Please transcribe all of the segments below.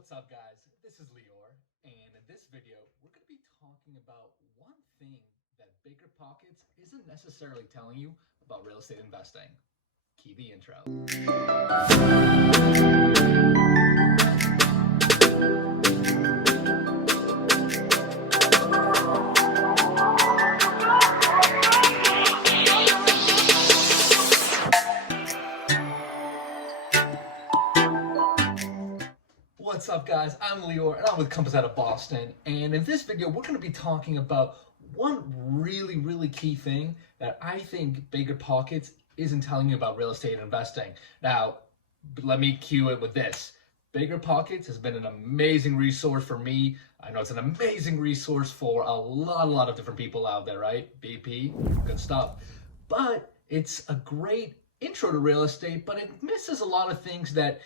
What's up, guys? This is Lior, and in this video, we're going to be talking about one thing that Biggerpockets isn't necessarily telling you about real estate investing. Key the intro. What's up, guys? I'm Lior, and I'm with Compass out of Boston. And in this video, we're going to be talking about one really key thing that I think Biggerpockets isn't telling you about real estate investing. Now, let me cue it with this. Biggerpockets has been an amazing resource for me. I know it's an amazing resource for a lot of different people out there, right? BP, good stuff. But it's a great intro to real estate, but it misses a lot of things that,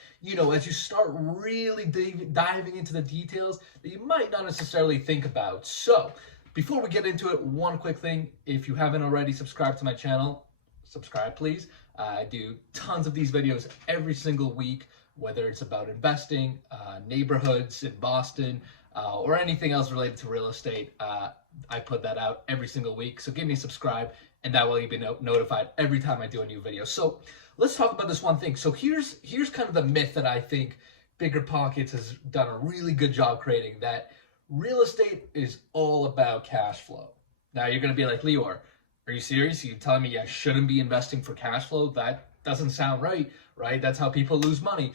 as you start really diving into the details that you might not necessarily think about. So before we get into it, one quick thing: if you haven't already subscribed to my channel, subscribe please. I do tons of these videos every single week, whether it's about investing, neighborhoods in Boston, or anything else related to real estate. I put that out every single week, so give me a subscribe, and that way you'll be notified every time I do a new video. So let's talk about this one thing. So here's kind of the myth that I think Biggerpockets has done a really good job creating, that real estate is all about cash flow. Now you're going to be like, Lior, are you serious? You're telling me I shouldn't be investing for cash flow? That doesn't sound right? That's how people lose money.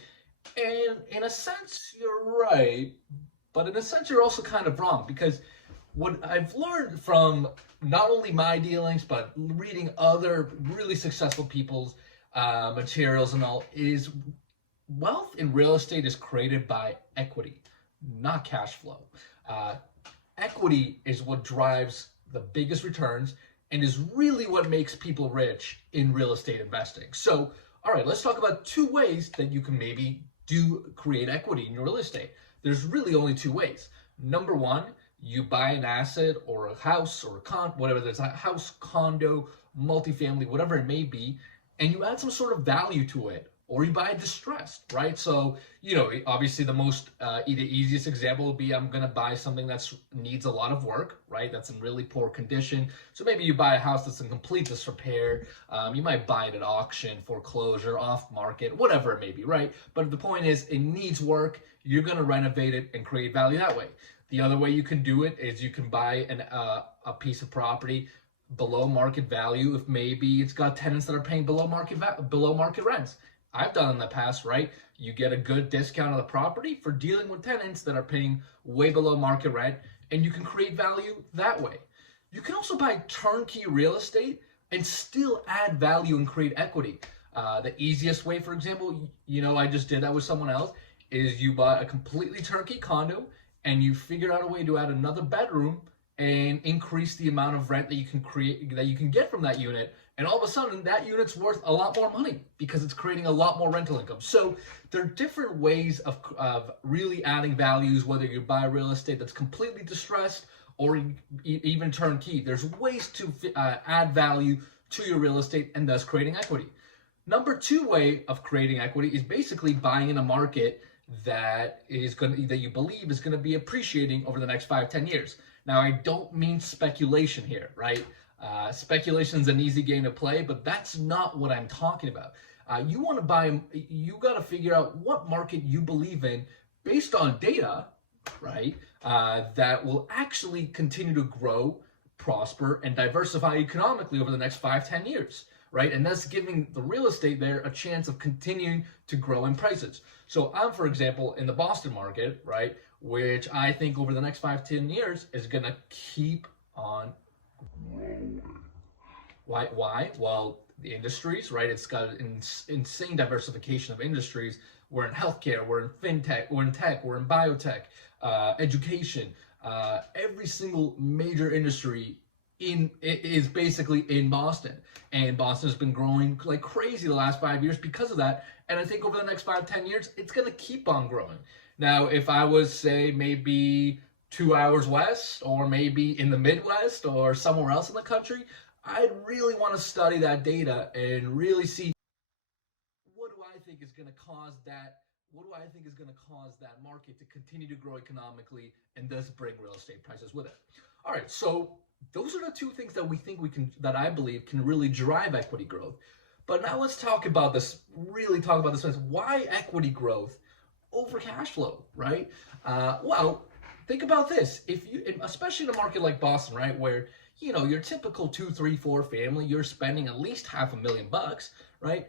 And in a sense, you're right, but in a sense, you're also kind of wrong, because what I've learned from not only my dealings, but reading other really successful people's materials and all, is wealth in real estate is created by equity, not cash flow. Equity is what drives the biggest returns and is really what makes people rich in real estate investing. So, all right, let's talk about two ways that you can maybe create equity in your real estate. There's really only two ways. Number one, you buy an asset or a house or whatever, there's a house, condo, multifamily, whatever it may be, and you add some sort of value to it, or you buy it distressed, right? So, obviously the the easiest example would be, I'm going to buy something that needs a lot of work, right? That's in really poor condition. So maybe you buy a house that's in complete disrepair. You might buy it at auction, foreclosure, off market, whatever it may be, right? But the point is, it needs work. You're going to renovate it and create value that way. The other way you can do it is you can buy a piece of property below market value if maybe it's got tenants that are paying below market rents. I've done in the past, right? You get a good discount on the property for dealing with tenants that are paying way below market rent, and you can create value that way. You can also buy turnkey real estate and still add value and create equity. The easiest way, for example, I just did that with someone else, is you buy a completely turnkey condo and you figure out a way to add another bedroom and increase the amount of rent that you can get from that unit. And all of a sudden, that unit's worth a lot more money because it's creating a lot more rental income. So there are different ways of really adding values, whether you buy real estate that's completely distressed or even turnkey. There's ways to add value to your real estate and thus creating equity. Number two way of creating equity is basically buying in a market that you believe is going to be appreciating over the next 5-10 years. Now, I don't mean speculation here, right? Speculation is an easy game to play, but that's not what I'm talking about. You got to figure out what market you believe in based on data, right? That will actually continue to grow, prosper, and diversify economically over the next 5-10 years. Right? And that's giving the real estate there a chance of continuing to grow in prices. So I'm, for example, in the Boston market, right, which I think over the next 5-10 years is going to keep on growing. Why? Well, the industries, right? It's got an insane diversification of industries. We're in healthcare, we're in fintech, we're in tech, we're in biotech, education. Every single major industry is basically in Boston, and Boston has been growing like crazy the last 5 years because of that. And I think over the next 5-10 years, it's going to keep on growing. Now, if I was, say, maybe 2 hours west, or maybe in the Midwest or somewhere else in the country, I'd really want to study that data and really see what do I think is going to cause that what do I think is going to cause that market to continue to grow economically and thus bring real estate prices with it? All right, so those are the two things that that I believe can really drive equity growth. But now let's talk about this, why equity growth over cash flow, right? Well, think about this. Especially in a market like Boston, right, where, your typical 2, 3, 4 family, you're spending at least $500,000, right?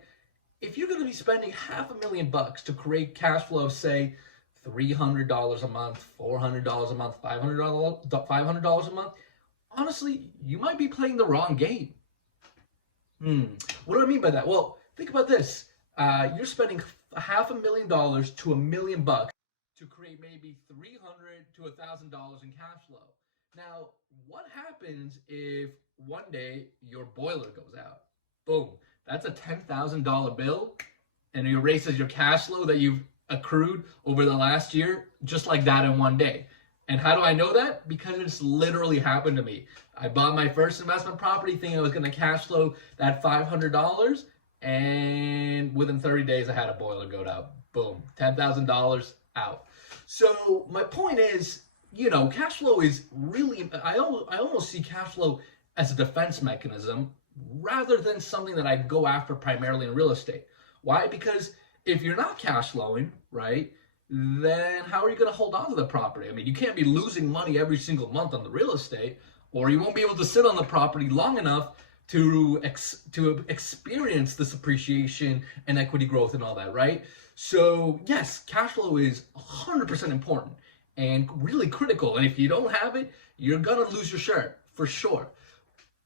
If you're going to be spending $500,000 to create cash flow of, say, $300 a month, $400 a month, $500 a month, honestly, you might be playing the wrong game. What do I mean by that? Well, think about this. You're spending $500,000 to $1 million to create maybe $300 to $1,000 in cash flow. Now, what happens if one day your boiler goes out? Boom. That's a $10,000 bill, and it erases your cash flow that you've accrued over the last year, just like that in one day. And how do I know that? Because it's literally happened to me. I bought my first investment property thinking I was going to cash flow that $500, and within 30 days I had a boiler go out. Boom, $10,000 out. So my point is, cash flow is really, I almost see cash flow as a defense mechanism rather than something that I go after primarily in real estate. Why? Because if you're not cash flowing, right, then how are you going to hold on to the property? I mean, you can't be losing money every single month on the real estate, or you won't be able to sit on the property long enough to experience this appreciation and equity growth and all that, right? So yes, cash flow is 100% important and really critical. And if you don't have it, you're going to lose your shirt for sure.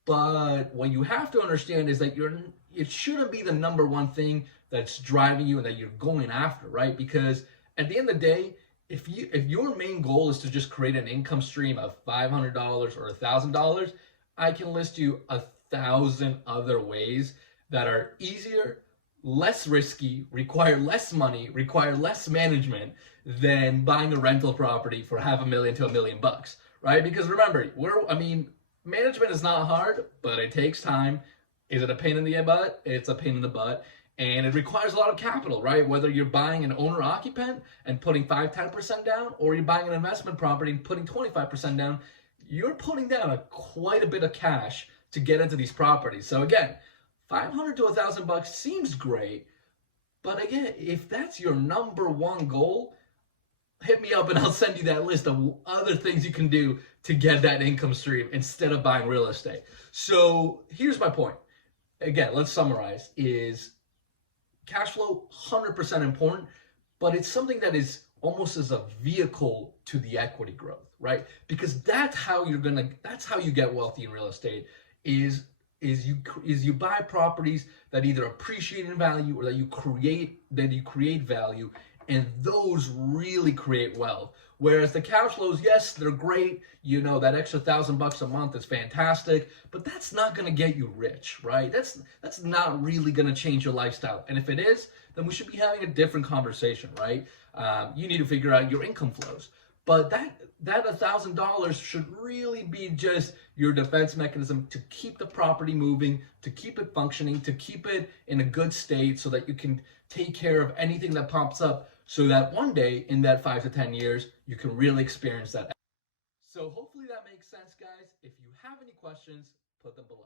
But what you have to understand is that it shouldn't be the number one thing that's driving you and that you're going after, right? Because at the end of the day, if your main goal is to just create an income stream of $500 or $1,000, I can list you 1,000 other ways that are easier, less risky, require less money, require less management than buying a rental property for $500,000 to $1 million, right? Because remember, management is not hard, but it takes time. Is it a pain in the butt? It's a pain in the butt. And it requires a lot of capital, right? Whether you're buying an owner-occupant and putting 5-10% down, or you're buying an investment property and putting 25% down, you're putting down quite a bit of cash to get into these properties. So again, $500 to $1,000 seems great, but again, if that's your number one goal, hit me up and I'll send you that list of other things you can do to get that income stream instead of buying real estate. So here's my point. Again, let's summarize, is cash flow 100% important, but it's something that is almost as a vehicle to the equity growth, right? Because that's how you get wealthy in real estate, is you buy properties that either appreciate in value or that you create value, and those really create wealth. Whereas the cash flows, yes, they're great. That extra $1,000 a month is fantastic, but that's not going to get you rich, right? That's not really going to change your lifestyle. And if it is, then we should be having a different conversation, right? You need to figure out your income flows. But that $1,000 should really be just your defense mechanism to keep the property moving, to keep it functioning, to keep it in a good state so that you can take care of anything that pops up, so that one day in that 5 to 10 years, you can really experience that. So hopefully that makes sense, guys. If you have any questions, put them below.